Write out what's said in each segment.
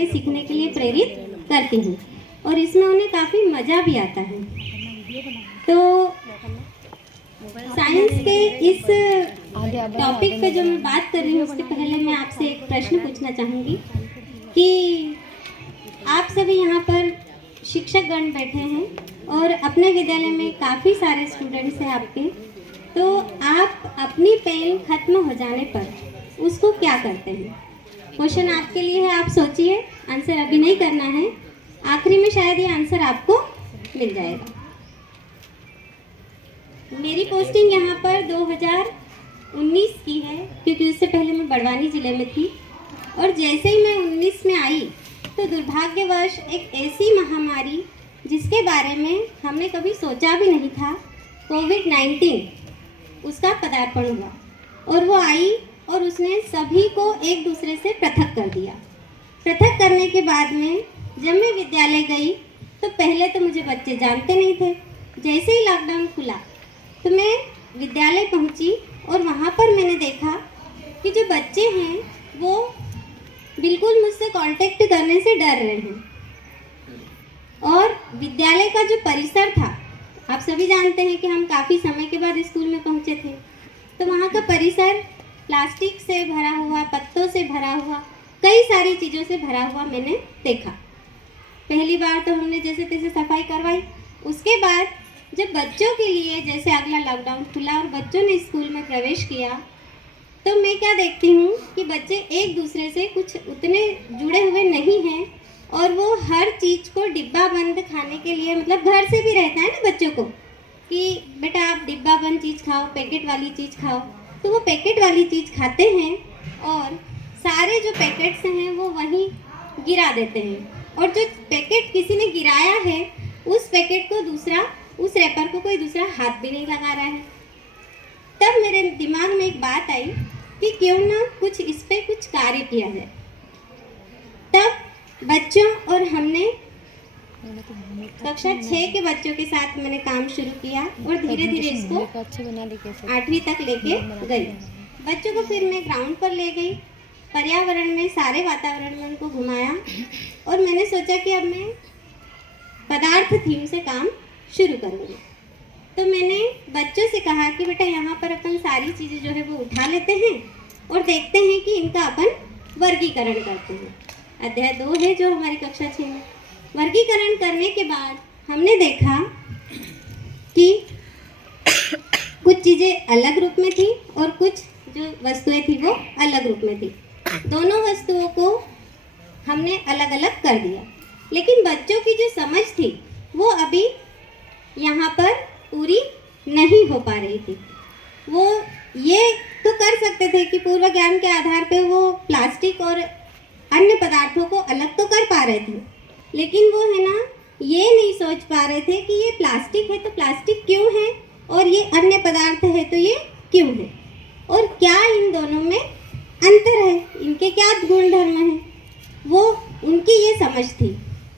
करके सीखने के लिए प्रेरित करती हूँ और इसमें उन्हें काफ़ी मज़ा भी आता है। तो साइंस के इस टॉपिक पे जो मैं बात कर रही हूँ उससे पहले मैं आपसे एक प्रश्न पूछना चाहूँगी कि आप सभी यहाँ पर शिक्षकगण बैठे हैं और अपने विद्यालय में काफ़ी सारे स्टूडेंट्स हैं आपके, तो आप अपनी पेन खत्म हो जाने पर उसको क्या करते हैं? क्वेश्चन आपके लिए है, आप सोचिए, आंसर अभी नहीं करना है, आखिरी में शायद ये आंसर आपको मिल जाएगा। मेरी पोस्टिंग यहाँ पर 2019 की है क्योंकि उससे पहले मैं बड़वानी ज़िले में थी और जैसे ही मैं 19 में आई तो दुर्भाग्यवश एक ऐसी महामारी जिसके बारे में हमने कभी सोचा भी नहीं था, कोविड-19, उसका पदार्पण हुआ और वो आई और उसने सभी को एक दूसरे से पृथक कर दिया। पृथक करने के बाद में जब मैं विद्यालय गई तो पहले तो मुझे बच्चे जानते नहीं थे। जैसे ही लॉकडाउन खुला तो मैं विद्यालय पहुंची और वहाँ पर मैंने देखा कि जो बच्चे हैं वो बिल्कुल मुझसे कांटेक्ट करने से डर रहे हैं और विद्यालय का जो परिसर था, आप सभी जानते हैं कि हम काफ़ी समय के बाद स्कूल में पहुँचे थे, तो वहाँ का परिसर प्लास्टिक से भरा हुआ, पत्तों से भरा हुआ, कई सारी चीज़ों से भरा हुआ मैंने देखा। पहली बार तो हमने जैसे तैसे सफाई करवाई। उसके बाद जब बच्चों के लिए जैसे अगला लॉकडाउन खुला और बच्चों ने स्कूल में प्रवेश किया तो मैं क्या देखती हूँ कि बच्चे एक दूसरे से कुछ उतने जुड़े हुए नहीं हैं और वो हर चीज़ को डिब्बा बंद खाने के लिए, मतलब घर से भी रहता है ना बच्चों को कि बेटा आप डिब्बा बंद चीज़ खाओ, पैकेट वाली चीज़ खाओ, तो वो पैकेट वाली चीज़ खाते हैं और सारे जो पैकेट्स हैं वो वहीं गिरा देते हैं और जो पैकेट किसी ने गिराया है उस पैकेट को दूसरा, उस रैपर को कोई दूसरा हाथ भी नहीं लगा रहा है। तब मेरे दिमाग में एक बात आई कि क्यों ना कुछ इस पे कुछ कार्य किया जाए। तब बच्चों और हमने कक्षा 6 के बच्चों के साथ मैंने काम शुरू किया और धीरे धीरे इसको 8वीं तक लेके गई। बच्चों को फिर मैं ग्राउंड पर ले गई, पर्यावरण में, सारे वातावरण में उनको घुमाया और मैंने सोचा कि अब मैं पदार्थ थीम से काम शुरू करूँगी। तो मैंने बच्चों से कहा कि बेटा यहाँ पर अपन सारी चीज़ें जो है वो उठा लेते हैं और देखते हैं कि इनका अपन वर्गीकरण करते हैं। अध्याय 2 है जो हमारी कक्षा 6 में। वर्गीकरण करने के बाद हमने देखा कि कुछ चीज़ें अलग रूप में थी और कुछ जो वस्तुएं थी वो अलग रूप में थी। दोनों वस्तुओं को हमने अलग अलग कर दिया, लेकिन बच्चों की जो समझ थी वो अभी यहाँ पर पूरी नहीं हो पा रही थी। वो ये तो कर सकते थे कि पूर्व ज्ञान के आधार पे वो प्लास्टिक और अन्य पदार्थों को अलग तो कर पा रहे थे, लेकिन वो है ना ये नहीं सोच पा रहे थे कि ये प्लास्टिक है तो प्लास्टिक क्यों है और ये अन्य पदार्थ है तो ये क्यों है और क्या इन दोनों में अंतर है, इनके क्या गुण धर्म हैं, वो उनकी ये समझ थी।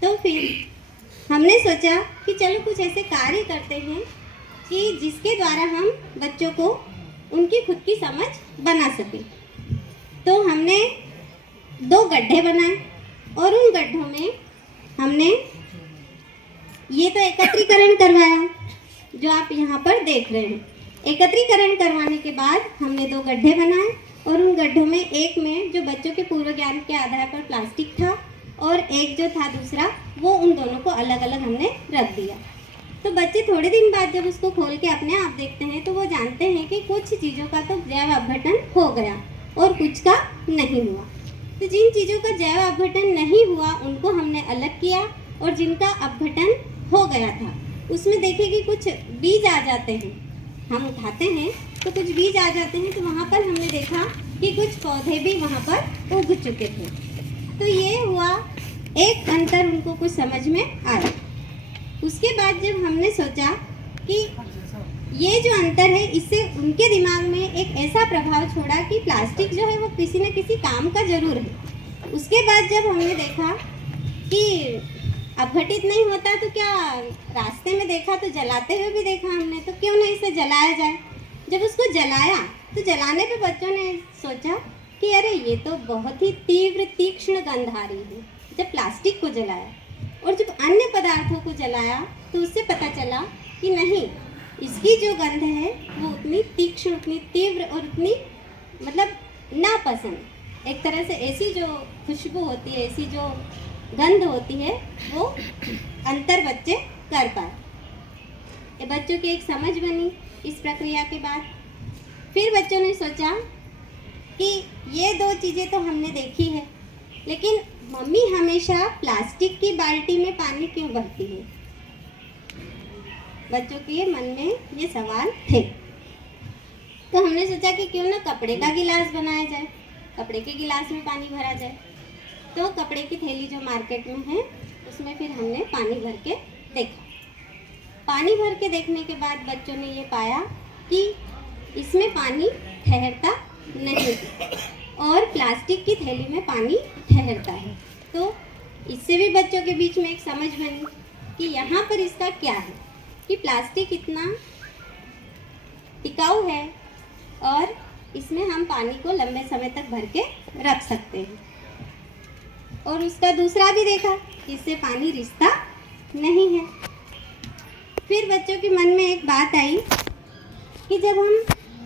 तो फिर हमने सोचा कि चलो कुछ ऐसे कार्य करते हैं कि जिसके द्वारा हम बच्चों को उनकी खुद की समझ बना सकें। तो हमने 2 गड्ढे बनाए और उन गड्ढों में हमने ये तो एकत्रीकरण करवाया जो आप यहाँ पर देख रहे हैं। एकत्रीकरण करवाने के बाद हमने 2 गड्ढे बनाए और उन गड्ढों में एक में जो बच्चों के पूर्व ज्ञान के आधार पर प्लास्टिक था और एक जो था दूसरा, वो उन दोनों को अलग अलग हमने रख दिया। तो बच्चे थोड़े दिन बाद जब उसको खोल के अपने आप देखते हैं तो वो जानते हैं कि कुछ चीज़ों का तो जैव अपघटन हो गया और कुछ का नहीं हुआ। तो जिन चीज़ों का जैव अपघटन नहीं हुआ उनको हमने अलग किया और जिनका अपघटन हो गया था उसमें देखें कि कुछ बीज आ जाते हैं, हम उठाते हैं तो कुछ बीज आ जाते हैं, तो वहाँ पर हमने देखा कि कुछ पौधे भी वहाँ पर उग चुके थे। तो ये हुआ एक अंतर, उनको कुछ समझ में आया। उसके बाद जब हमने सोचा कि ये जो अंतर है इससे उनके दिमाग में एक ऐसा प्रभाव छोड़ा कि प्लास्टिक जो है वो किसी न किसी काम का जरूर है। उसके बाद जब हमने देखा कि अपघटित नहीं होता तो क्या, रास्ते में देखा तो जलाते हुए भी देखा हमने, तो क्यों ना इसे जलाया जाए। जब उसको जलाया तो जलाने पे बच्चों ने सोचा कि अरे ये तो बहुत ही तीव्र तीक्ष्ण गंध आ रही है, जब प्लास्टिक को जलाया और जब अन्य पदार्थों को जलाया तो उससे पता चला कि नहीं, इसकी जो गंध है वो उतनी तीक्ष्ण, उतनी तीव्र और उतनी मतलब नापसंद, एक तरह से ऐसी जो खुशबू होती है, ऐसी जो गंध होती है, वो अंतर बच्चे कर पाए। ये बच्चों की एक समझ बनी इस प्रक्रिया के बाद। फिर बच्चों ने सोचा कि ये दो चीज़ें तो हमने देखी है, लेकिन मम्मी हमेशा प्लास्टिक की बाल्टी में पानी क्यों भरती है? बच्चों के मन में ये सवाल थे। तो हमने सोचा कि क्यों ना कपड़े का गिलास बनाया जाए, कपड़े के गिलास में पानी भरा जाए। तो कपड़े की थैली जो मार्केट में है उसमें फिर हमने पानी भर के देखा। पानी भर के देखने के बाद बच्चों ने ये पाया कि इसमें पानी ठहरता नहीं और प्लास्टिक की थैली में पानी ठहरता है। तो इससे भी बच्चों के बीच में एक समझ बनी कि यहाँ पर इसका क्या है कि प्लास्टिक इतना टिकाऊ है और इसमें हम पानी को लंबे समय तक भर के रख सकते हैं। और उसका दूसरा भी देखा कि इससे पानी रिसता नहीं है। फिर बच्चों के मन में एक बात आई कि जब हम